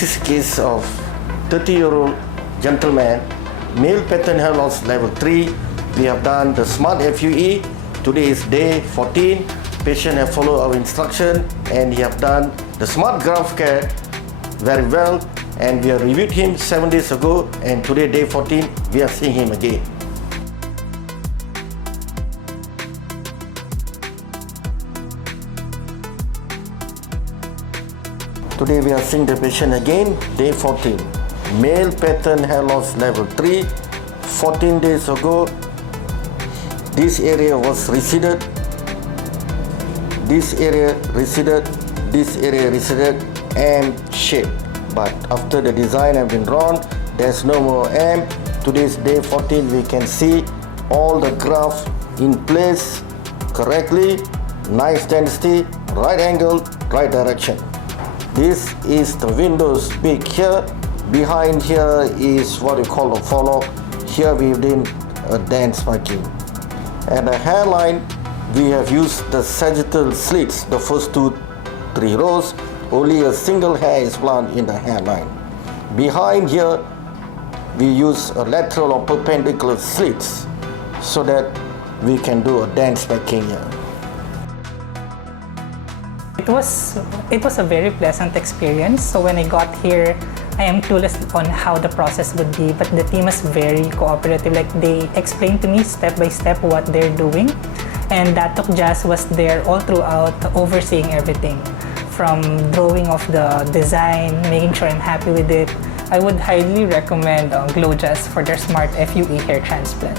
This is a case of 30-year-old gentleman, male pattern hair loss level 3. We have done the smart FUE. Today is day 14. Patient have followed our instruction and he have done the smart graft care very well. And we have reviewed him 7 days ago, and today day 14 we are seeing him again. Today we are seeing the patient again, day 14. Male pattern hair loss level 3. 14 days ago, this area was receded. This area receded. This area receded and shaped. But after the design have been drawn, there's no more M. Today's day 14, we can see all the graft in place correctly, nice density, right angle, right direction. This is the windows big here. Behind here is what we call a follow. Here we've done a dance marking. And the hairline, we have used the sagittal slits, the first 2-3 rows. Only a single hair is planted in the hairline. Behind here, we use a lateral or perpendicular slits so that we can do a dance marking here. It was a very pleasant experience. So when I got here, I am clueless on how the process would be, but the team is very cooperative. Like, they explained to me step by step what they're doing, and GLOJAS was there all throughout, overseeing everything, from drawing of the design, making sure I'm happy with it. I would highly recommend GLOJAS for their smart FUE hair transplant.